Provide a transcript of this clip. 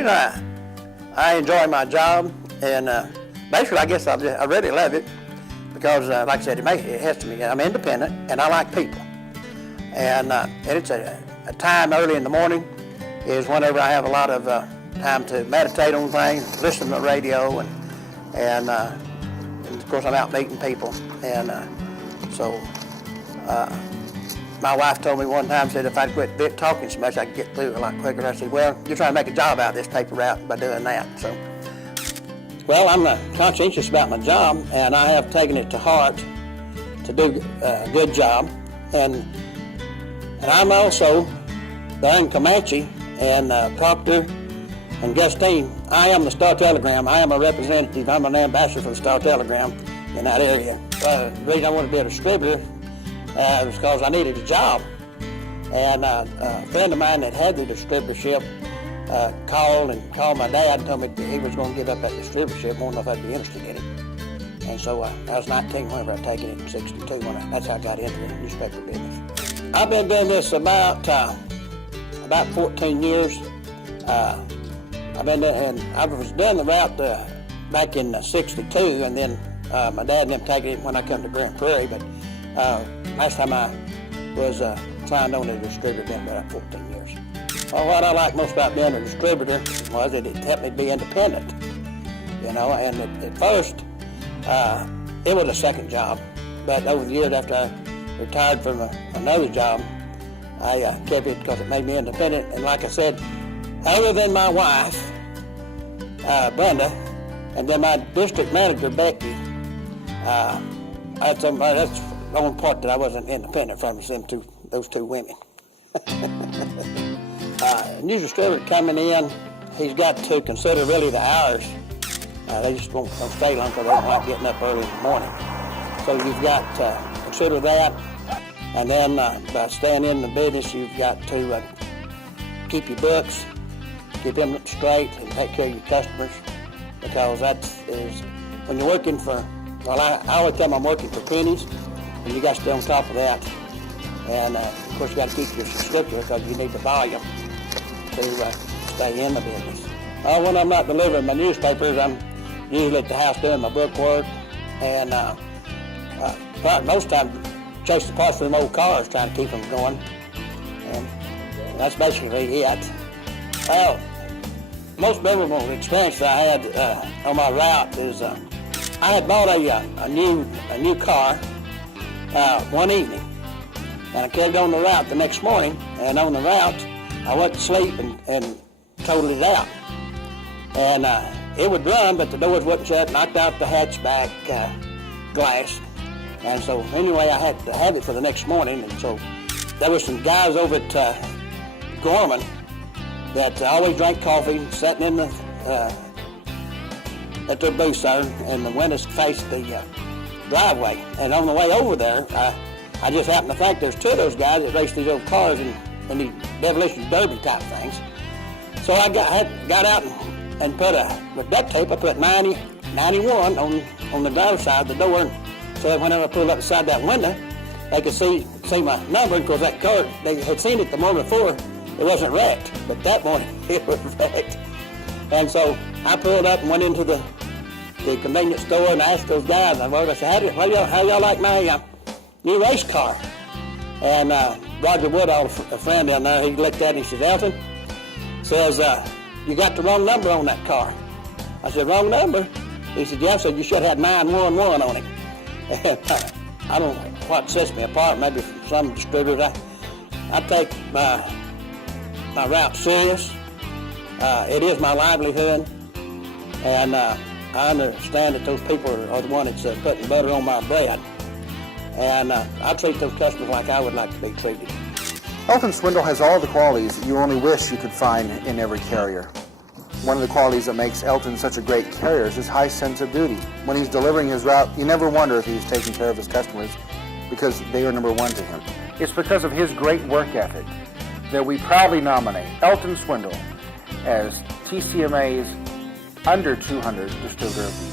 reason I enjoy my job, and basically I guess I really love it because, like I said, it has to be. I'm independent, and I like people, and it's a time early in the morning is whenever I have a lot of time to meditate on things, listen to the radio, and of course I'm out meeting people, and so my wife told me one time, said if I'd quit talking so much, I could get through it a lot quicker. I said, well, you're trying to make a job out of this paper route by doing that. So, well, I'm conscientious about my job, and I have taken it to heart to do a good job. And I'm also there in Comanche and Proctor and Gustine. I am the Star Telegram. I am a representative. I'm an ambassador for the Star Telegram in that area. The reason I wanted to be a distributor was because I needed a job, and a friend of mine that had the distributorship called my dad and told me that he was going to give up that distributorship. I wanted to know if I'd be interested in it, and so I was 19 whenever I'd taken it in '62. That's how I got into the newspaper business. I've been doing this about 14 years. I was doing the route back in '62, and then my dad and them taking it when I come to Grand Prairie, but last time I was trying on a distributor, been about 14 years. Well, what I like most about being a distributor was that it helped me be independent, and at first it was a second job, but over the years after I retired from another job, I kept it because it made me independent. And like I said, other than my wife, Brenda, and then my district manager, Becky, that's the only part that I wasn't independent from, was those two women. A new distributor coming in, he's got to consider really the hours. They just won't stay long because they don't like getting up early in the morning. So you've got to consider that. And then by staying in the business, you've got to keep your books, keep them straight, and take care of your customers, because that is, when you're working for, well, I always tell them I'm working for pennies, and you got to stay on top of that. And of course, you got to keep your subscription because you need the volume to stay in the business. When I'm not delivering my newspapers, I'm usually at the house doing my book work, and most of the time chasing parts for them old cars, trying to keep them going. And that's basically it. Well, most memorable experience that I had on my route is I had bought a new car one evening, and I carried on the route the next morning, and on the route I went to sleep and totaled it out. And it would run, but the doors wouldn't shut, knocked out the hatchback glass. And so anyway, I had to have it for the next morning, and so there were some guys over at Gorman that always drank coffee, sitting in the at their booth there, and the windows faced the driveway. And on the way over there, I just happened to think there's two of those guys that race these old cars in these demolition derby type things. So I got out and put with duct tape, I put 91 on the driver's side of the door, so that whenever I pulled up beside that window, they could see my number, because that car, they had seen it the morning before, it wasn't wrecked, but that morning it was wrecked. And so I pulled up and went into the convenience store and asked those guys, I said, how y'all like my new race car? And Roger Woodall, a friend down there, he looked at it and he said, Elton, says, you got the wrong number on that car. I said, wrong number? He said, yeah. I said, you should have had 911 on it. And I don't know what sets me apart, maybe from some distributors. I take my route serious. It is my livelihood, and I understand that those people are the ones that's putting butter on my bread. And I treat those customers like I would like to be treated. Elton Swindle has all the qualities that you only wish you could find in every carrier. One of the qualities that makes Elton such a great carrier is his high sense of duty. When he's delivering his route, you never wonder if he's taking care of his customers, because they are number one to him. It's because of his great work ethic that we proudly nominate Elton Swindle as TCMA's Under 200 Distributor of the Year.